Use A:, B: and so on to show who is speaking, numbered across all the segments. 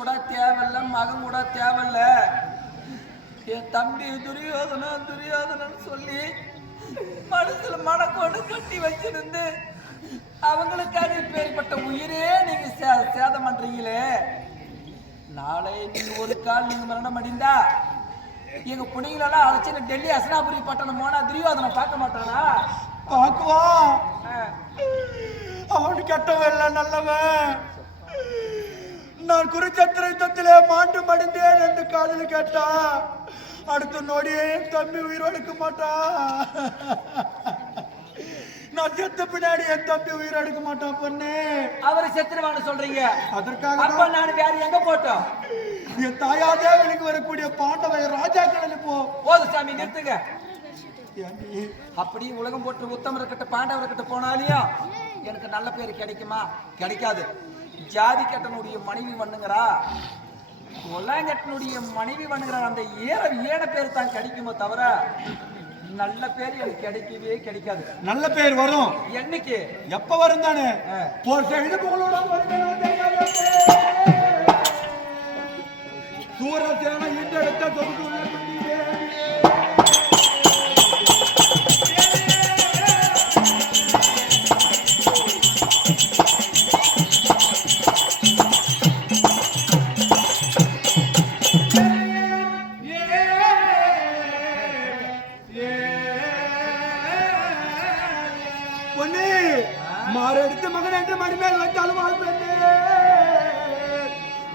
A: கூட தேவையில்ல மகன் கூட தேவையில்ல என் தம்பி துரியோதனன் துரியோதனன் சொல்லி மனசுல மனக்கோடு கட்டி வச்சிருந்து அவங்களுக்காக இப்பேற்பட்ட உயிரே நீங்க சேதம் பண்றீங்களே. நாளை நீங்க ஒரு கால் நீங்க மரணம் அடைந்தா எங்க புனிங்களெல்லாம் அழைச்சு டெல்லி அசனாபுரி பட்டணம் போனா துரியோதனை பார்க்க மாட்டானா
B: பார்க்குவான்.
A: ஆ.
B: அவன் கெட்டவன் இல்ல நல்லவன். நான் குருச்சத்திர யுத்தத்திலே மாண்டு மடிந்தேன் என்று காதல் கேட்டா அடுத்த நொடியே என் தம்பி உயிரோடுக்க மாட்டான் நான் செத்த பின்னாடி என் தம்பி உயிரோடுக்க மாட்டான் பொண்ணு.
A: அவரை செத்துருவான்னு சொல்றீங்க.
B: அதற்காக
A: அப்ப நான் வேற எங்க போட்டோம்?
B: என் தாயாதேவனுக்கு வரக்கூடிய பாண்டவை ராஜாக்கள் போ.
A: போது சாமி நிறுத்துங்க.
B: ஏண்டி?
A: அப்படி உலகம் போட்டு உத்தம இருக்கட்ட பாண்டவர் இருக்கட்ட போனாலையும் எனக்கு நல்ல பேர் கிடைக்குமா? கிடைக்காது. ஜாதி கட்டனுடைய மனைவி பண்ணுங்கிறா கொல்லாங்கட்டனுடைய மனைவி பண்ணுங்கிற அந்த ஏற ஏன பேர் தான் கிடைக்குமோ தவிர நல்ல பேர் எனக்கு கிடைக்கவே கிடைக்காது.
B: நல்ல பேர் வரும்.
A: என்னைக்கு?
B: எப்ப வரும் தானே. போர் செய்து புகழோட மாரடித்த மகன் என்று மடிமேல் வைத்தாலும் வாழ்பெண்ணே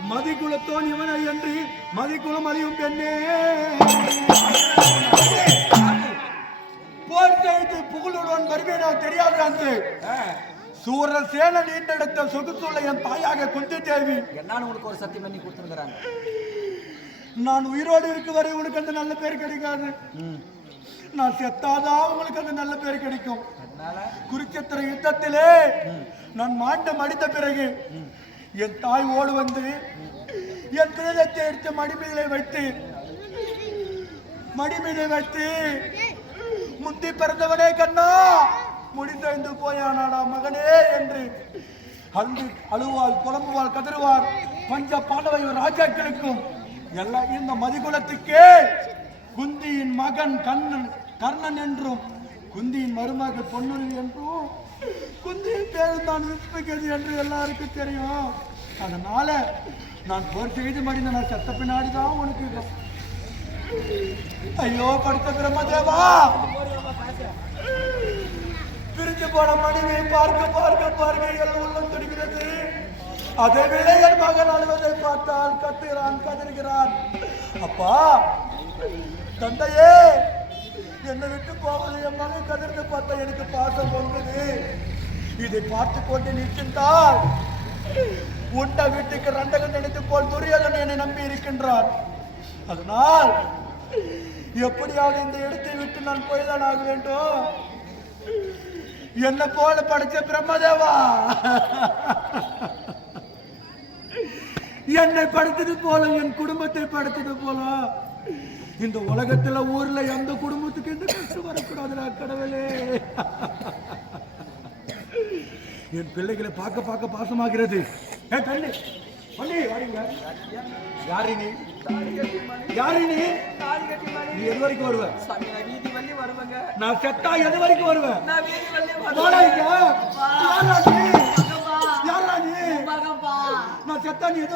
B: மதிக்குலத்தோன் இவனை என்று மதிக்குலம் அறியும் பெண்ணே. போர் செய்து புகழுடன் வருவேனோ தெரியாது அன்று. சூர சேன நீண்டெடுத்த சொகுத்துள்ள என் தாயாக குந்தி தேவி
A: என்னன்னு உனக்கு ஒரு சத்தியம் பண்ணி கொடுத்துருக்குறாங்க.
B: நான் உயிரோடு இருக்க வரை உனக்கு அந்த நல்ல பேர் கிடைக்காது. நான் செத்தாதான் உங்களுக்கு அந்த நல்ல பேர் கிடைக்கும். குருச்சத்திர யுத்தத்திலே நான் மாண்டு மடித்த பிறகு என் தாய் ஓடு வந்து என் கிரதத்தை எடுத்து மடிமீதை வைத்து மடிமீதை வைத்து முந்தி பிறந்தவனே கண்ணா முடிந்தைந்து போயானாடா மகனே என்று அன்று அழுவாள் புலம்புவாள் கதறுவார் பஞ்ச பாண்டவை ராஜாக்களுக்கும் எல்லாம் இந்த மதிகுலத்துக்கே குந்தியின் மகன் கண்ணன் கர்ணன் என்றும் குந்தியின் மருமகள் பொன்னுருவி என்றும் குந்தியின் பேரும் தான் விற்பிக்கிறது என்று எல்லாருக்கும் தெரியும். அதனால நான் போர் செய்து மடிந்த நான் செத்த பின்னாடி தான் உனக்கு ஐயோ படுத்த பிரம்மதேவா பிரிஞ்சு போன மனைவியை பார்க்க பார்க்க பார்க்க எல்லாம் உள்ளம் துடிக்கிறது. அதை விட என் மகன் அழுவதை பார்த்தால் கத்துகிறான் கதறுகிறான் அப்பா தந்தையே என்னை விட்டு போவது என் மகன் கதிர்ந்து பார்த்தா எனக்கு பாசம் பொங்குது. இதை பார்த்து கொண்டு நிற்கின்றால் உண்ட வீட்டுக்கு ரண்டகன் நினைத்து போல் துரியோதன் என்னை நம்பி இருக்கின்றார் அதனால் எப்படியாவது இந்த இடத்தை விட்டு நான் போய்தான் ஆக வேண்டும். என்ன போல படைச்ச பிரம்மதேவா? என்னை படுத்தது போல என் குடும்பத்தை படுத்தது போல இந்த உலகத்துல ஊர்ல எந்த குடும்பத்துக்கு எந்த கஷ்டம் வரக்கூடாதுடா கடவுளே. என் பிள்ளைகளை பார்க்க பார்க்க பாசமாகிறது. ஏ தண்ணி பண்ணி வாடிங்க. யாரு நீ? யாரு நீ? நீ எது வரைக்கும் வருவ?
A: வீதி வள்ளி வருவேங்க
B: நான் செத்தா எது வரைக்கும் வருவேன்
A: நான் வீதி வள்ளி வருவேன்.
B: யாரா நீ? யாரா நீ? நான் செத்தா நீ